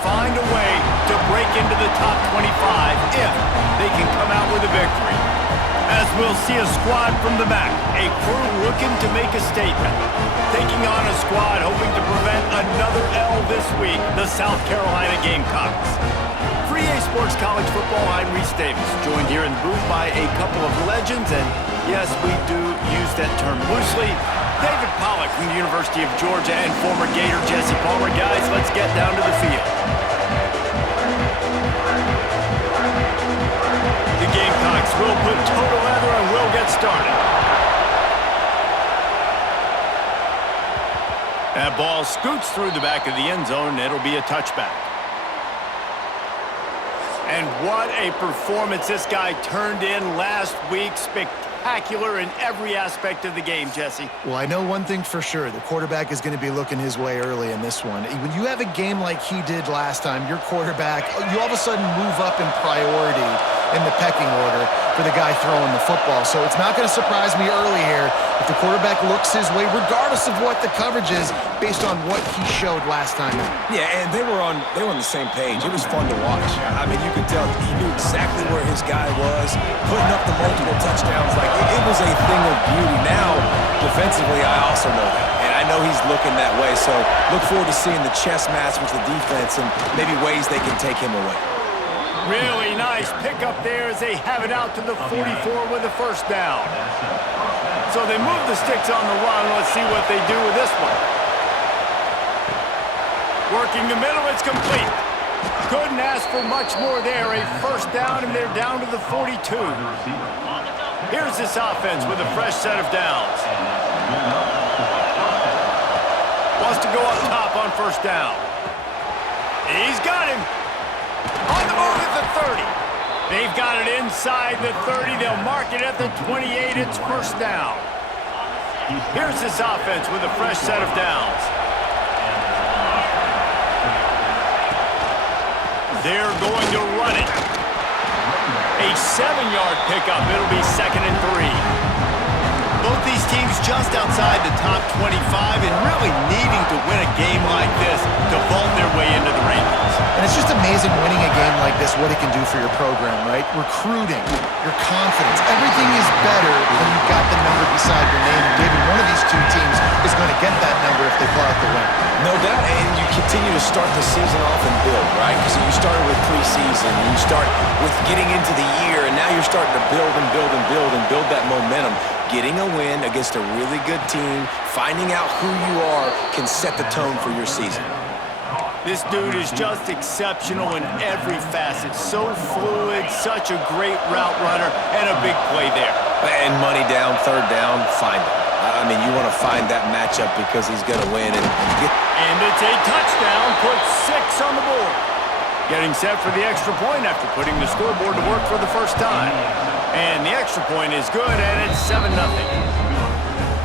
find a way to break into the top 25 if they can come out with a victory. As we'll see a squad from the back, a crew looking to make a statement. Taking on a squad hoping to prevent another L this week, the South Carolina Gamecocks. For EA Sports College Football, I'm Reese Davis, joined here in the booth by a couple of legends, and yes, we do use that term loosely. David Pollack from the University of Georgia and former Gator Jesse Palmer. Guys, let's get down to the field. The Gamecocks will put total leather and will get started. That ball scoots through the back of the end zone, and it'll be a touchback. And what a performance this guy turned in last week. Spectacular in every aspect of the game, Jesse. Well, I know one thing for sure. The quarterback is going to be looking his way early in this one. When you have a game like he did last time, your quarterback, you all of a sudden move up in priority in the pecking order for the guy throwing the football. So it's not going to surprise me early here if the quarterback looks his way, regardless of what the coverage is, based on what he showed last time. Yeah, and they were on the same page. It was fun to watch. I mean, you could tell he knew exactly where his guy was, putting up the multiple touchdowns. Like, it was a thing of beauty. Now, defensively, I also know that. And I know he's looking that way. So look forward to seeing the chess match with the defense and maybe ways they can take him away. Really nice pickup there as they have it out to the 44 with the first down. So they move the sticks on the run. Let's see what they do with this one. Working the middle, it's complete. Couldn't ask for much more there. A first down, and they're down to the 42. Here's this offense with a fresh set of downs. Wants to go up top on first down. He's got him. On the move at the 30. They've got it inside the 30. They'll mark it at the 28. It's first down. Here's this offense with a fresh set of downs. They're going to run it. A 7-yard pickup. It'll be 2nd and 3. Both these teams just outside the top 25 and really needing to win a game like this to vault their way into the rankings. And it's just amazing winning a game like this, what it can do for your program, right? Recruiting, your confidence, everything is better when you've got the number beside your name. And David, one of these two teams is going to get that number if they pull out the win. No doubt, and you continue to start the season off and build, right? Because you started with preseason, you start with getting into the year, and now you're starting to build and build and build and build that momentum. Getting a win against a really good team, finding out who you are, can set the tone for your season. This dude is just exceptional in every facet. So fluid, such a great route runner, and a big play there. And money down, third down, find him. I mean, you want to find that matchup because he's going to win. And it's a touchdown, puts 6 on the board. Getting set for the extra point after putting the scoreboard to work for the first time. And the extra point is good, and it's 7-0.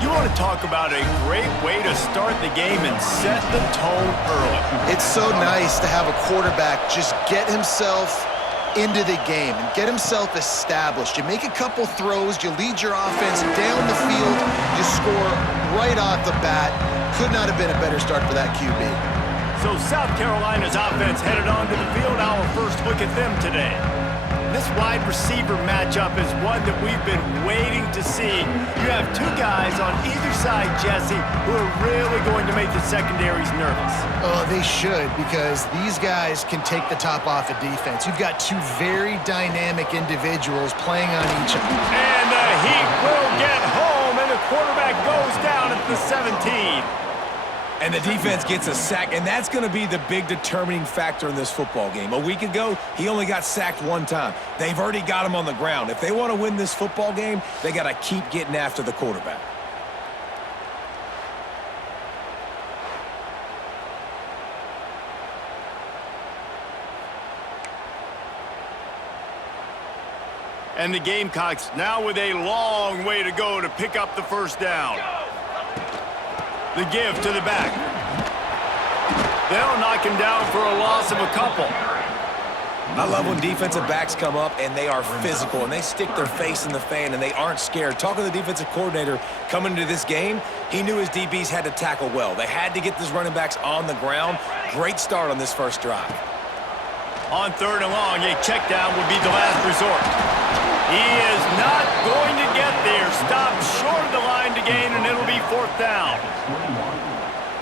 You want to talk about a great way to start the game and set the tone early. It's so nice to have a quarterback just get himself into the game and get himself established. You make a couple throws, you lead your offense down the field, you score right off the bat. Could not have been a better start for that QB. So South Carolina's offense headed onto the field. Our first look at them today. This wide receiver matchup is one that we've been waiting to see. You have two guys on either side, Jesse, who are really going to make the secondaries nervous. Oh, they should, because these guys can take the top off of defense. You've got two very dynamic individuals playing on each other. And the Heat will get home, and the quarterback goes down at the 17. And the defense gets a sack, and that's going to be the big determining factor in this football game. A week ago, he only got sacked one time. They've already got him on the ground. If they want to win this football game, they got to keep getting after the quarterback. And the Gamecocks now with a long way to go to pick up the first down. The give to the back. They'll knock him down for a loss of a couple. I love when defensive backs come up and they are physical and they stick their face in the fan and they aren't scared. Talking to the defensive coordinator coming into this game, he knew his DBs had to tackle well. They had to get these running backs on the ground. Great start on this first drive. On 3rd and long, a check down would be the last resort. He is not going to get there. Stopped short of the line to gain, and it'll be 4th down.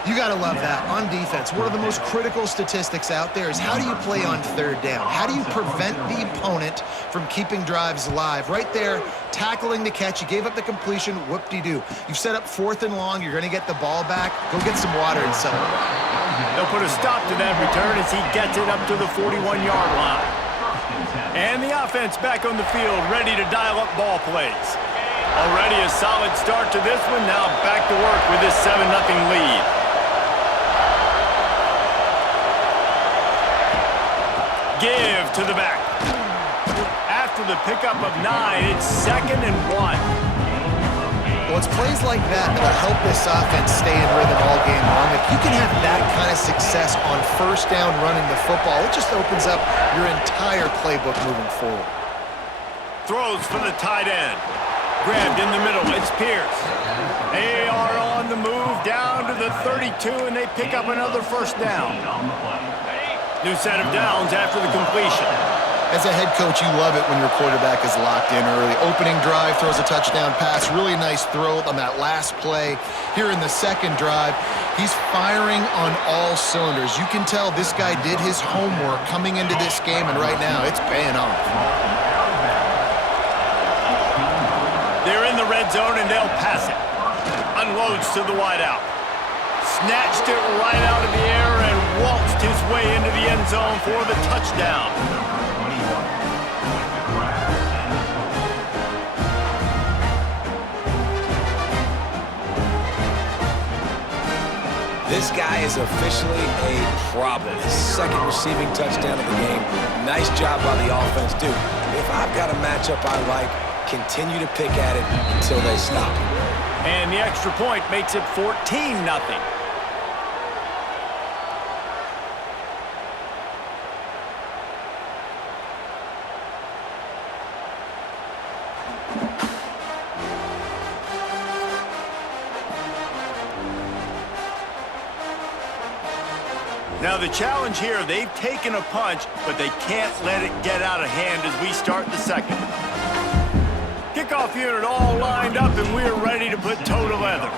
You got to love that. On defense, one of the most critical statistics out there is how do you play on 3rd down? How do you prevent the opponent from keeping drives alive? Right there, tackling the catch. You gave up the completion. Whoop-de-doo. You've set up 4th and long. You're going to get the ball back. Go get some water and celebrate. They'll put a stop to that return as he gets it up to the 41-yard line. And the offense back on the field, ready to dial up ball plays. Already a solid start to this one. Now back to work with this 7-0 lead. Give to the back. After the pickup of 9, it's 2nd and 1. Well, it's plays like that that'll help this offense stay in rhythm all game long. If you can have that kind of success on 1st down running the football, it just opens up your entire playbook moving forward. Throws for the tight end. Grabbed in the middle. It's Pierce. They are on the move down to the 32, and they pick up another 1st down. New set of downs after the completion. As a head coach, you love it when your quarterback is locked in early. Opening drive, throws a touchdown pass. Really nice throw on that last play. Here in the 2nd drive, he's firing on all cylinders. You can tell this guy did his homework coming into this game, and right now it's paying off. They're in the red zone, and they'll pass it. Unloads to the wideout. Snatched it right out of the air and waltzed his way into the end zone for the touchdown. This guy is officially a problem. His 2nd receiving touchdown of the game. Nice job by the offense. Dude, if I've got a matchup I like, continue to pick at it until they stop. And the extra point makes it 14-0. Now the challenge here, they've taken a punch, but they can't let it get out of hand as we start the 2nd. Kickoff unit all lined up, and we're ready to put toe to leather.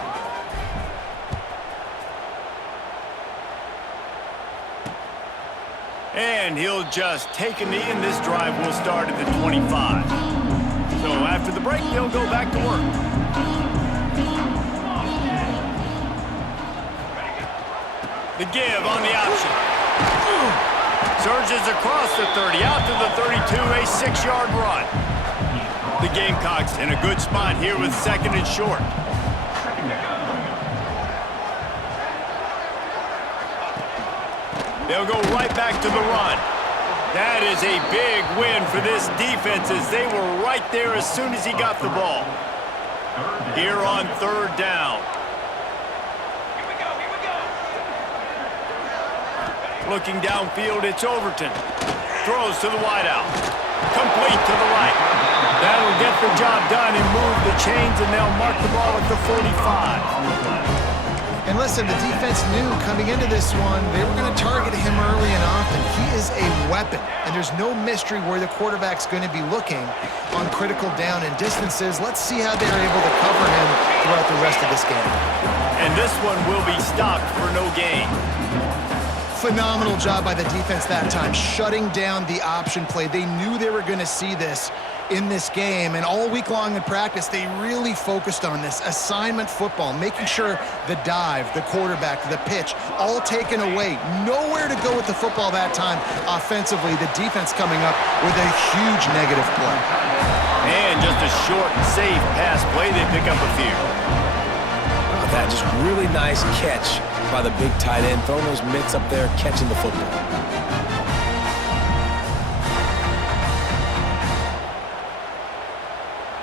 And he'll just take a knee, and this drive will start at the 25. So after the break, they'll go back to work. The give on the option. Surges across the 30, out to the 32, a 6-yard run. The Gamecocks in a good spot here with 2nd and short. They'll go right back to the run. That is a big win for this defense as they were right there as soon as he got the ball. Here on 3rd down. Looking downfield, it's Overton. Throws to the wideout. Complete to the right. That'll get the job done and move the chains, and they'll mark the ball at the 45. And listen, the defense knew coming into this one, they were going to target him early and often. He is a weapon, and there's no mystery where the quarterback's going to be looking on critical down and distances. Let's see how they're able to cover him throughout the rest of this game. And this one will be stopped for no gain. Phenomenal job by the defense that time, shutting down the option play. They knew they were going to see this in this game, and all week long in practice, they really focused on this assignment football, making sure the dive, the quarterback, the pitch, all taken away. Nowhere to go with the football that time offensively. The defense coming up with a huge negative play. And just a short, safe pass play, they pick up a few. That just really nice catch by the big tight end, throwing those mitts up there, catching the football.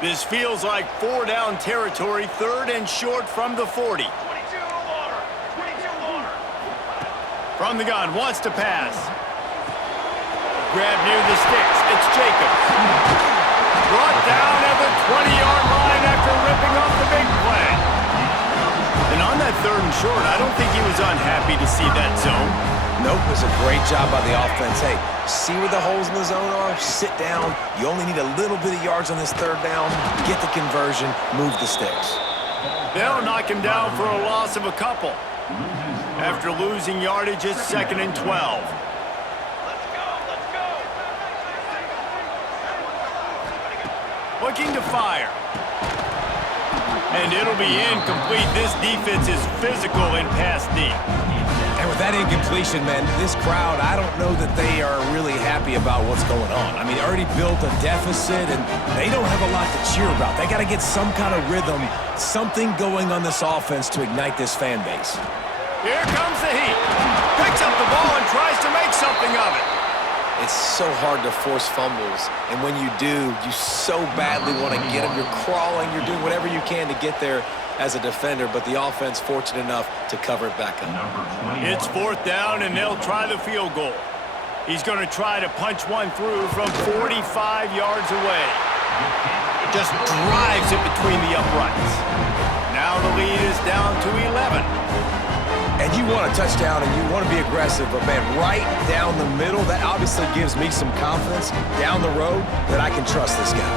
This feels like 4-down territory, 3rd and short from the 40. From the gun, wants to pass. grab near the sticks. It's Jacobs. Brought down at the 20-yard line after ripping off the big play. And on that 3rd and short, I don't think he was unhappy to see that zone. Nope, it was a great job by the offense. Hey, see where the holes in the zone are? Sit down. You only need a little bit of yards on this 3rd down. Get the conversion, move the sticks. They'll knock him down for a loss of a couple. After losing yardage, it's 2nd and 12. Looking to fire. And it'll be incomplete. This defense is physical in pass deep. And with that incompletion, man, this crowd, I don't know that they are really happy about what's going on. I mean, they already built a deficit, and they don't have a lot to cheer about. They got to get some kind of rhythm, something going on this offense to ignite this fan base. Here comes the heat. Picks up the ball and tries to make something of it. It's so hard to force fumbles, and when you do, you so badly want to get them. You're crawling, you're doing whatever you can to get there as a defender, but the offense fortunate enough to cover it back up. It's 4th down, and they'll try the field goal. He's going to try to punch one through from 45 yards away. Just drives it between the uprights. Now the lead is down to 11. And you want a touchdown, and you want to be aggressive, but, man, right down the middle, that obviously gives me some confidence down the road that I can trust this guy.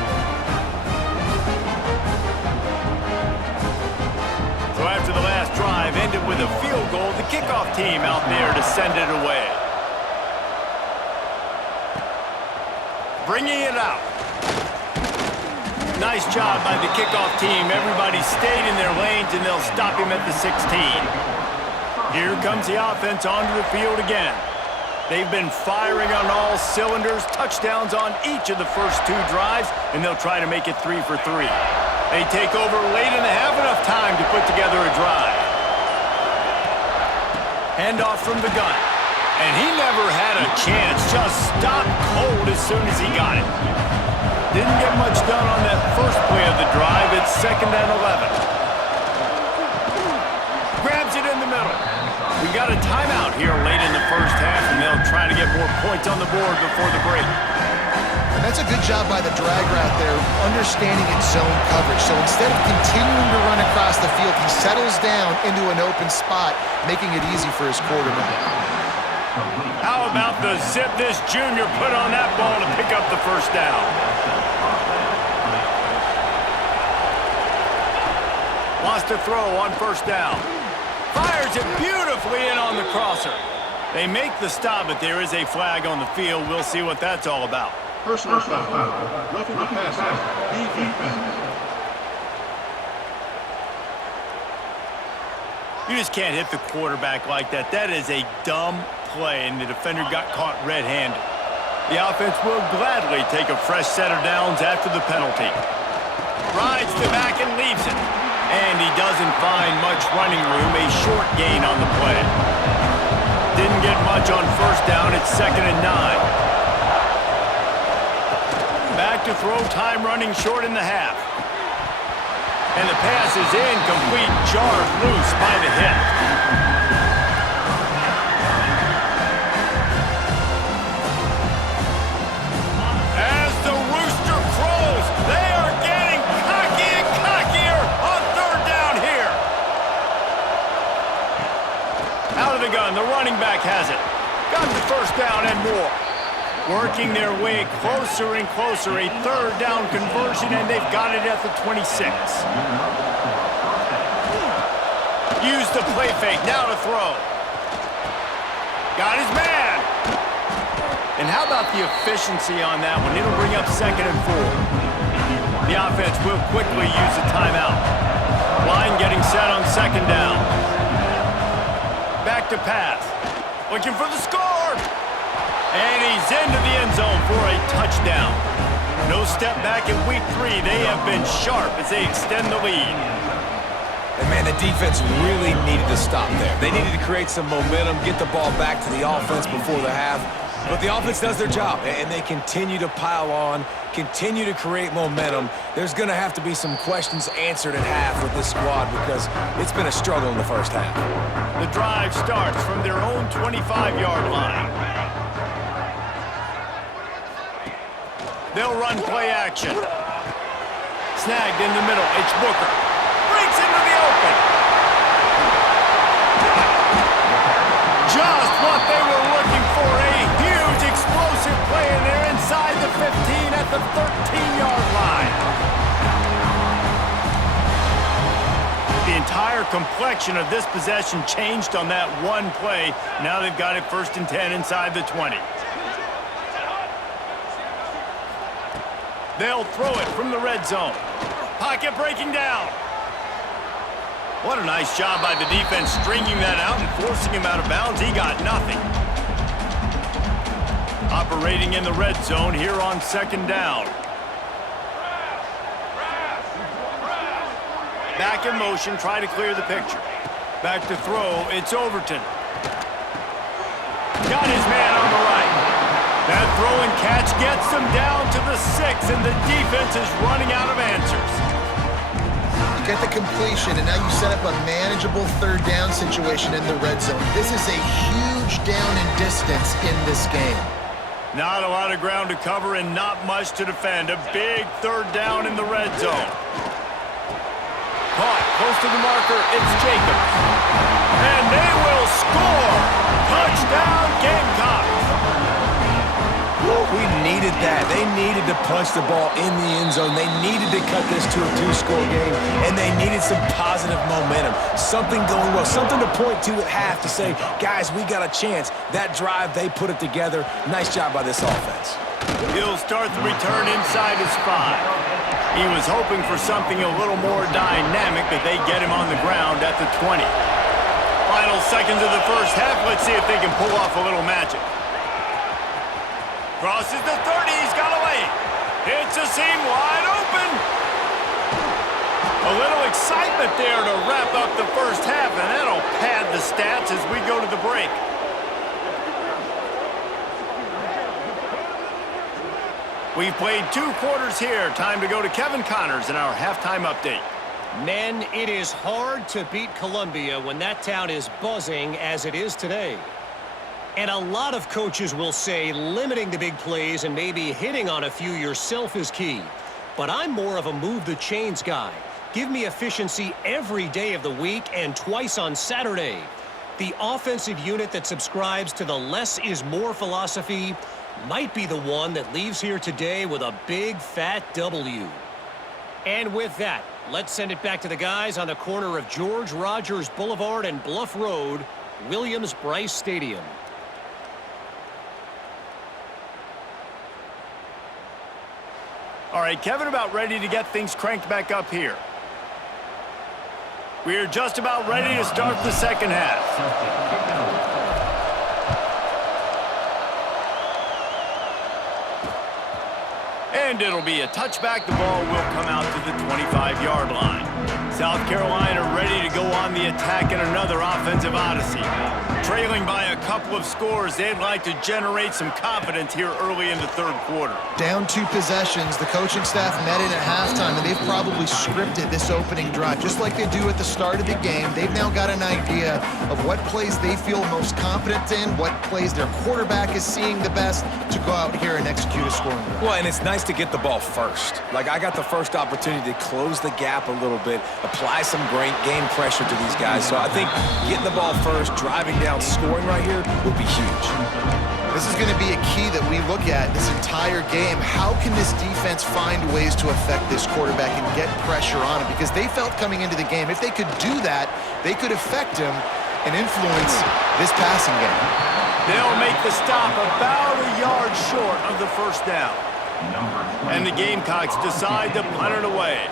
So after the last drive ended with a field goal, the kickoff team out there to send it away. Bringing it out. Nice job by the kickoff team. Everybody stayed in their lanes, and they'll stop him at the 16. Here comes the offense onto the field again. They've been firing on all cylinders, touchdowns on each of the first 2 drives, and they'll try to make it 3 for 3. They take over late and they have enough time to put together a drive. Handoff from the gun. And he never had a chance, just stopped cold as soon as he got it. Didn't get much done on that first play of the drive. It's 2nd and 11. Grabs it in the middle. We got a timeout here late in the first half, and they'll try to get more points on the board before the break. And that's a good job by the drag route there, understanding its zone coverage. So instead of continuing to run across the field, he settles down into an open spot, making it easy for his quarterback. How about the zip this junior put on that ball to pick up the first down? Wants to throw on 1st down. Fires it beautifully in on the crosser. They make the stop, but there is a flag on the field. We'll see what that's all about. Personal foul. Roughing the passer. Defense. You just can't hit the quarterback like that. That is a dumb play, and the defender got caught red-handed. The offense will gladly take a fresh set of downs after the penalty. Rides to back and leaves it. And he doesn't find much running room, a short gain on the play. Didn't get much on 1st down, it's 2nd and 9. Back to throw, time running short in the half. And the pass is incomplete, jarred loose by the hit. As the rooster crows, they are getting cocky and cockier on 3rd down here. Out of the gun, the running back has it. Got the 1st down and more. Working their way closer and closer, a 3rd down conversion, and they've got it at the 26. Use the play fake, now to throw. Got his man. And how about the efficiency on that one? It'll bring up 2nd and 4. The offense will quickly use a timeout. Line getting set on 2nd down. Back to pass. Looking for the score. And he's into the end zone for a touchdown. No step back in week 3. They have been sharp as they extend the lead. And, man, the defense really needed to stop there. They needed to create some momentum, get the ball back to the offense before the half. But the offense does their job, and they continue to pile on, continue to create momentum. There's going to have to be some questions answered at half with this squad because it's been a struggle in the first half. The drive starts from their own 25-yard line. They'll run play action. Snagged in the middle. It's Booker. Breaks into the open. Just what they were looking for. A huge explosive play, and they're inside the 15 at the 13-yard line. The entire complexion of this possession changed on that one play. Now they've got it 1st and 10 inside the 20. They'll throw it from the red zone. Pocket breaking down. What a nice job by the defense stringing that out and forcing him out of bounds. He got nothing. Operating in the red zone here on 2nd down. Back in motion, try to clear the picture. Back to throw, it's Overton. Got his man on the right. That throw and catch gets them down to the 6, and the defense is running out of answers. You get the completion, and now you set up a manageable 3rd down situation in the red zone. This is a huge down in distance in this game. Not a lot of ground to cover and not much to defend. A big 3rd down in the red zone. Caught close to the marker, it's Jacobs. And they will score! Touchdown Gamecocks! We needed that. They needed to punch the ball in the end zone. They needed to cut this to a 2-score game, and they needed some positive momentum. Something going well, something to point to at half to say, guys, we got a chance. That drive, they put it together. Nice job by this offense. He'll start the return inside his 5. He was hoping for something a little more dynamic, but they get him on the ground at the 20. Final seconds of the 1st half. Let's see if they can pull off a little magic. Crosses the 30. He's got away. Hits a seam wide open. A little excitement there to wrap up the 1st half, and that'll pad the stats as we go to the break. We've played 2 quarters here. Time to go to Kevin Connors in our halftime update. Men, it is hard to beat Columbia when that town is buzzing as it is today. And a lot of coaches will say limiting the big plays and maybe hitting on a few yourself is key. But I'm more of a move the chains guy. Give me efficiency every day of the week and twice on Saturday. The offensive unit that subscribes to the less is more philosophy might be the one that leaves here today with a big fat W. And with that, let's send it back to the guys on the corner of George Rogers Boulevard and Bluff Road, Williams-Brice Stadium. All right, Kevin, about ready to get things cranked back up here. We're just about ready to start the 2nd half. And it'll be a touchback. The ball will come out to the 25-yard line. South Carolina ready to go on the attack in another offensive odyssey. Trailing by a couple of scores, they'd like to generate some confidence here early in the 3rd quarter. Down 2 possessions, the coaching staff met in at halftime, and they've probably scripted this opening drive. Just like they do at the start of the game, they've now got an idea of what plays they feel most confident in, what plays their quarterback is seeing the best to go out here and execute a scoring drive. Well, and it's nice to get the ball first. Like, I got the first opportunity to close the gap a little bit, apply some great game pressure to these guys. So I think getting the ball first, driving down, scoring right here would be huge. This is going to be a key that we look at this entire game. How can this defense find ways to affect this quarterback and get pressure on him? Because they felt coming into the game, if they could do that, they could affect him and influence this passing game. They'll make the stop about a yard short of the 1st down. And the Gamecocks decide to punt it away.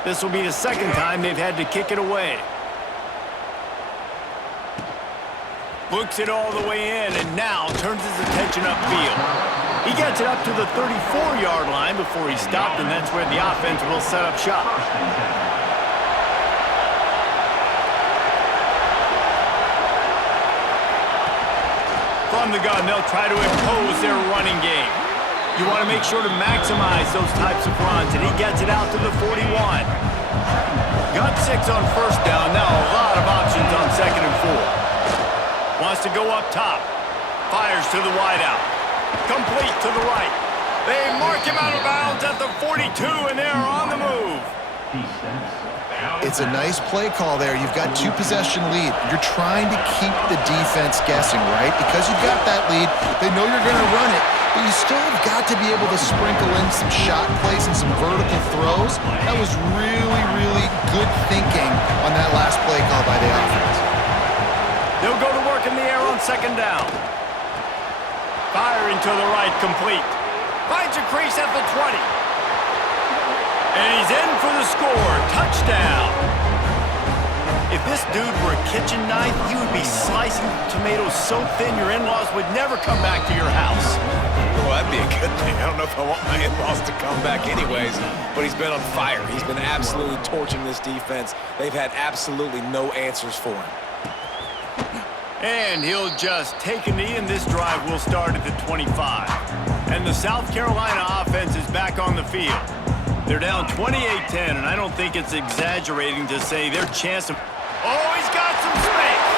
This will be the 2nd time they've had to kick it away. Books it all the way in and now turns his attention upfield. He gets it up to the 34-yard line before he stopped, and that's where the offense will set up shop. From the gun, they'll try to impose their running game. You want to make sure to maximize those types of runs, and he gets it out to the 41. Got 6 on 1st down. Now a lot of options on 2nd and 4. Wants to go up top. Fires to the wideout. Complete to the right. They mark him out of bounds at the 42, and they're on the move. It's a nice play call there. You've got 2-possession lead. You're trying to keep the defense guessing, right? Because you've got that lead, they know you're going to run it, but you still have got to be able to sprinkle in some shot plays and some vertical throws. That was really, really good thinking on that last play call by the offense. They'll go to work in the air on second down. Firing to the right, complete. Finds a crease at the 20. And he's in for the score. Touchdown. If this dude were a kitchen knife, he would be slicing tomatoes so thin your in-laws would never come back to your house. Well, that'd be a good thing. I don't know if I want my in-laws to come back anyways, but he's been on fire. He's been absolutely torching this defense. They've had absolutely no answers for him. And he'll just take a knee, and this drive will start at the 25. And the South Carolina offense is back on the field. They're down 28-10, and I don't think it's exaggerating to say their chance of... Oh, he's got some space!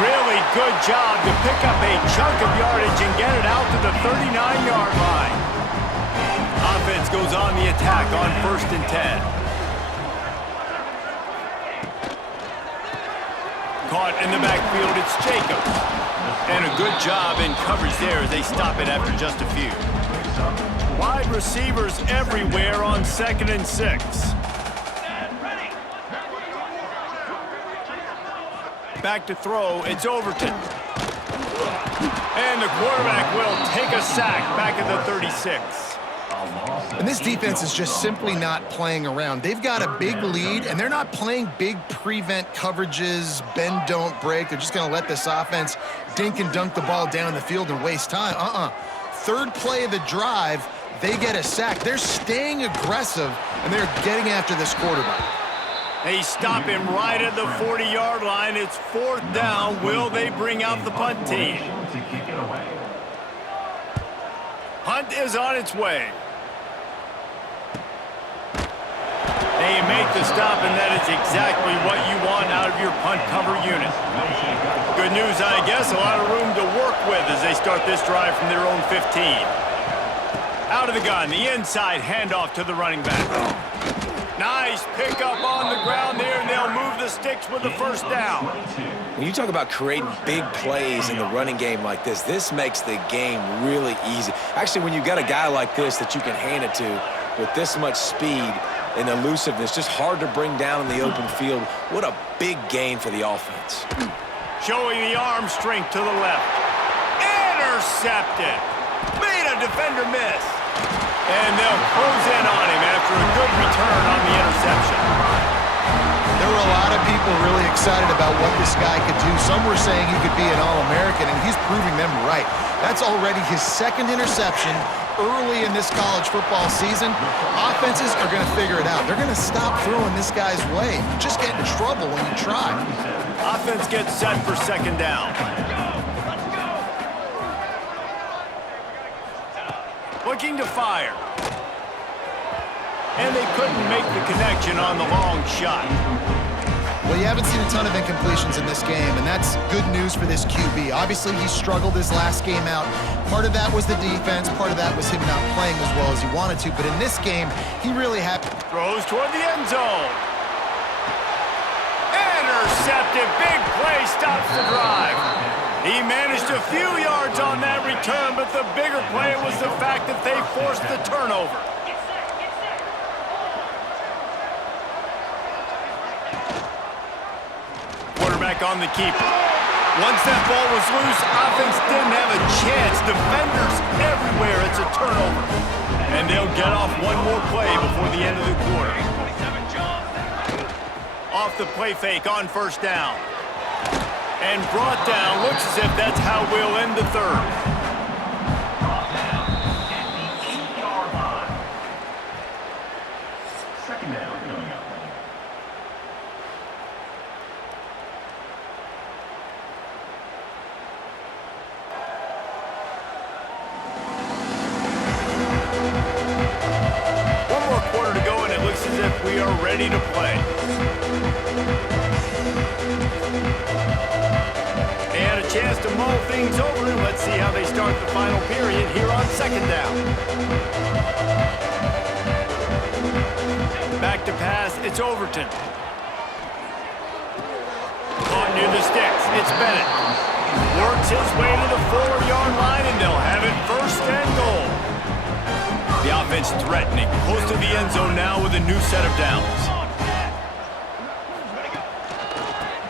Really good job to pick up a chunk of yardage and get it out to the 39-yard line. Offense goes on the attack on 1st and 10. Caught in the backfield, it's Jacobs. And a good job in coverage there as they stop it after just a few. Wide receivers everywhere on 2nd and 6. Back to throw, it's Overton. And the quarterback will take a sack back at the 36. And this defense is just simply not playing around. They've got a big lead, and they're not playing big prevent coverages, bend, don't break. They're just going to let this offense dink and dunk the ball down the field and waste time. Third play of the drive, they get a sack. They're staying aggressive, and they're getting after this quarterback. They stop him right at the 40-yard line. It's 4th down. Will they bring out the punt team? Punt is on its way. They make the stop, and that is exactly what you want out of your punt cover unit. Good news, I guess, a lot of room to work with as they start this drive from their own 15. Out of the gun, the inside handoff to the running back. Nice pickup on the ground there, and they'll move the sticks with the 1st down. When you talk about creating big plays in the running game like this makes the game really easy. Actually, when you got a guy like this that you can hand it to with this much speed and elusiveness, just hard to bring down in the open field. What a big gain for the offense. Showing the arm strength to the left. Intercepted. Made a defender miss. And they'll close in on him after a good return on the interception. There were a lot of people really excited about what this guy could do. Some were saying he could be an All-American, and he's proving them right. That's already his 2nd interception early in this college football season. Offenses are going to figure it out. They're going to stop throwing this guy's way. You just get in trouble when you try. Offense gets set for 2nd down. Looking to fire. And they couldn't make the connection on the long shot. Well, you haven't seen a ton of incompletions in this game, and that's good news for this QB. Obviously, he struggled his last game out. Part of that was the defense. Part of that was him not playing as well as he wanted to. But in this game, he really had... Throws toward the end zone. Intercepted. Big play stops the drive. He managed a few yards on that return, but the bigger play was the fact that they forced the turnover. Quarterback on the keeper. Once that ball was loose, offense didn't have a chance. Defenders everywhere. It's a turnover. And they'll get off one more play before the end of the quarter. Off the play fake on 1st down. And brought down. Looks as if that's how we'll end the 3rd. We are ready to play. They had a chance to mull things things over, and let's see how they start the final period here on second down. Back to pass, it's Overton. Caught near the sticks, it's Bennett. Works his way to the 4-yard line, and they'll have it first and goal. The offense threatening, close to the end zone now with a new set of downs.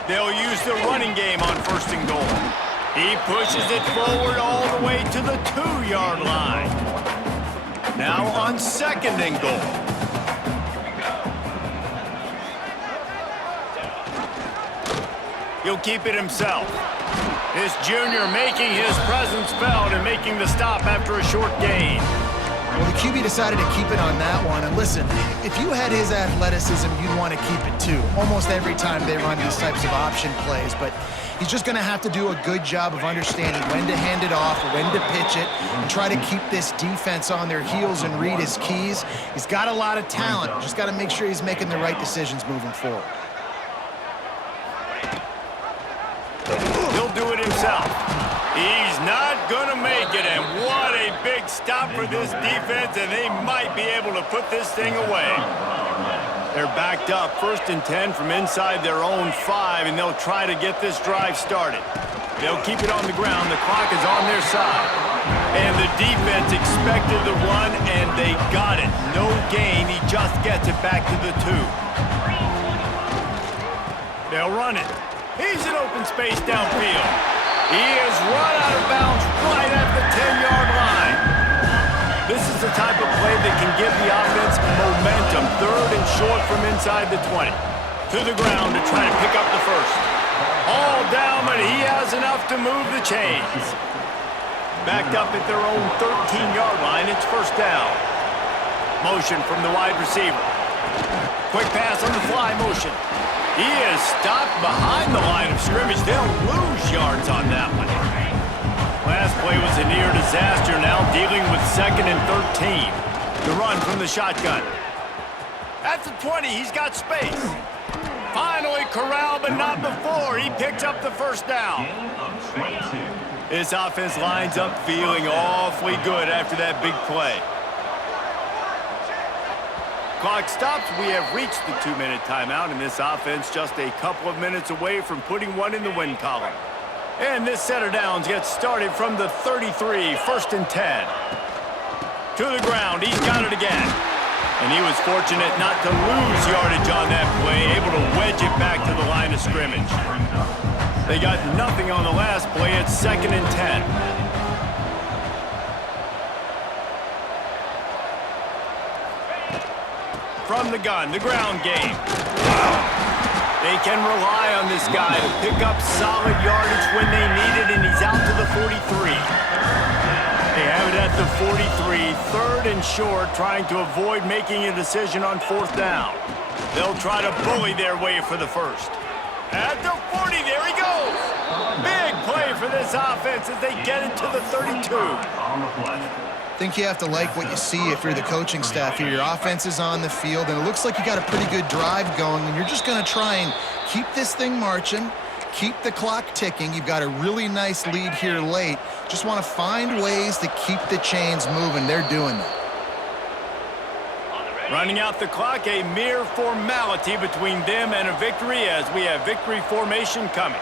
They'll use the running game on first and goal. He pushes it forward all the way to the 2-yard line. Now on second and goal. He'll keep it himself. This junior making his presence felt and making the stop after a short gain. Well, the QB decided to keep it on that one. And listen, if you had his athleticism, you'd want to keep it too. Almost every time they run these types of option plays. But he's just going to have to do a good job of understanding when to hand it off, when to pitch it, and try to keep this defense on their heels and read his keys. He's got a lot of talent. Just got to make sure he's making the right decisions moving forward. He'll do it himself. He's not going to make it, and what a big stop for this defense, and they might be able to put this thing away. They're backed up, 1st and 10 from inside their own 5, and they'll try to get this drive started. They'll keep it on the ground. The clock is on their side. And the defense expected the run, and they got it. No gain. He just gets it back to the 2. They'll run it. He's in open space downfield. He is run out of bounds right at the 10-yard line. This is the type of play that can give the offense momentum. 3rd and short from inside the 20. To the ground to try to pick up the first. All down, but he has enough to move the chains. Backed up at their own 13-yard line, it's first down. Motion from the wide receiver. Quick pass on the fly motion. He is stopped behind the line of scrimmage. They'll lose yards on that one. Last play was a near disaster, now dealing with 2nd and 13. The run from the shotgun. At the 20, he's got space. Finally corralled, but not before. He picks up the first down. This offense lines up feeling awfully good after that big play. Clock stops. We have reached the 2-minute timeout, and this offense just a couple of minutes away from putting one in the win column. And this set of downs gets started from the 33, 1st and 10. To the ground. He's got it again. And he was fortunate not to lose yardage on that play, able to wedge it back to the line of scrimmage. They got nothing on the last play. It's 2nd and 10. From the gun, the ground game. They can rely on this guy to pick up solid yardage when they need it, and he's out to the 43. They have it at the 43, 3rd and short, trying to avoid making a decision on 4th down. They'll try to bully their way for the first. At the 40, there he goes. Big play for this offense as they get it to the 32. I think you have to like what you see if you're the coaching staff here. Your offense is on the field, and it looks like you got a pretty good drive going, and you're just going to try and keep this thing marching, keep the clock ticking. You've got a really nice lead here late. Just want to find ways to keep the chains moving. They're doing that. Running out the clock, a mere formality between them and a victory as we have victory formation coming.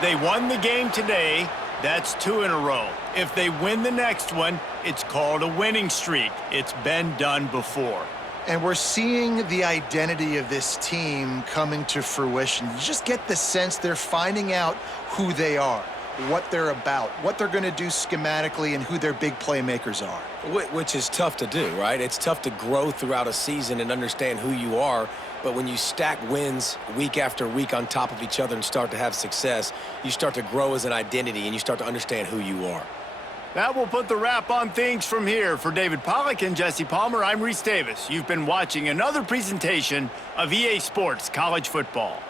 They won the game today. That's 2 in a row. If they win the next one, it's called a winning streak. It's been done before. And we're seeing the identity of this team coming to fruition. You just get the sense they're finding out who they are, what they're about, what they're going to do schematically, and who their big playmakers are. Which is tough to do, right? It's tough to grow throughout a season and understand who you are. But when you stack wins week after week on top of each other and start to have success, you start to grow as an identity and you start to understand who you are. That will put the wrap on things from here. For David Pollack and Jesse Palmer, I'm Reese Davis. You've been watching another presentation of EA Sports College Football.